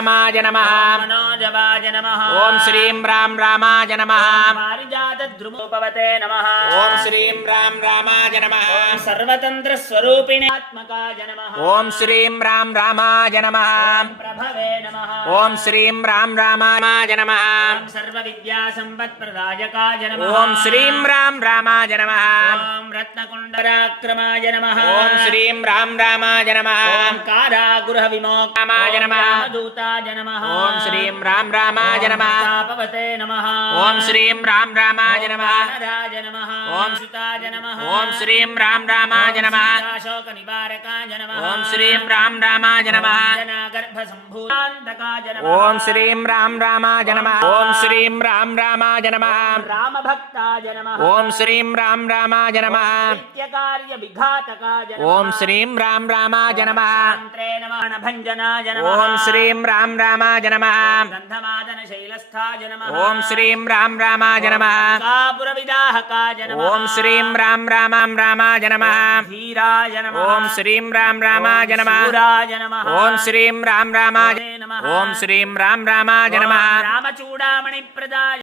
రామాయ నమః. మనోజవాయ నమః. ఓం శ్రీం రాం రామాయ నమః. పారిజాతద్రుమోపవతే నమః. ఓం శ్రీం రాం రామాయ నమః. సర్వతంత్ర స్వరూపిణే ఆత్మకాయ నమః. ఓం శ్రీం రాం రామాయ నమః. ప్రభవే నమః. ఓం శ్రీం రాం రామాయ నమః. సర్వ విద్యా సంపత్ప్రదాయకాయ నమః. ఓం శ్రీం రాం రామాయ నమః. ఓం రత్నకుండరాక్రమాయ నమః. ఓం శ్రీం రాం రామాయ నమః. ఓం కారాగృహ విమోక్షాయ నమః. దూతాయ నమః. ఓం శ్రీం రాం రామాయ నమః. తాపవతే నమః. ఓం శ్రీం రాం రామాయ నమః. నారాయ నమః. ఓం సుతాయ నమః. ఓం శ్రీం రాం రామాయ నమః. శోక నివారకాయ నమః. ఓం శ్రీం రాం రామాయ నమః. జనాగర్భ సంభూతాంతకాయ నమః. ఓం శ్రీం రాం రామాయ నమః. ఓం శ్రీం రాం రామాయ నమః. రామభక్తాయ నమః. ఓం శ్రీం రాం రామాయ నమః. నిత్యకార్య విఘాతకాయ నమః. ఓం శ్రీం రాం రామాయ నమః. మంత్రే నమః. భంజనాయ నమః. ఓం శ్రీం రాం రామాయ నమః. గంధమాదన శైలస్థాయ నమః. ఓం శ్రీం రాం రామాయ నమః. కాపుర విదాహకాయ నమః. ఓం శ్రీం రాం రామాయ నమః. ధీరాయ నమః. ఓం శ్రీం రాం రామాయ నమః. శూరాయ నమః. ఓం శ్రీం రాం రామాయ. నమః. ఓం శ్రీం రాం రామాయ నమః. రామచూడామణి ప్రదాయ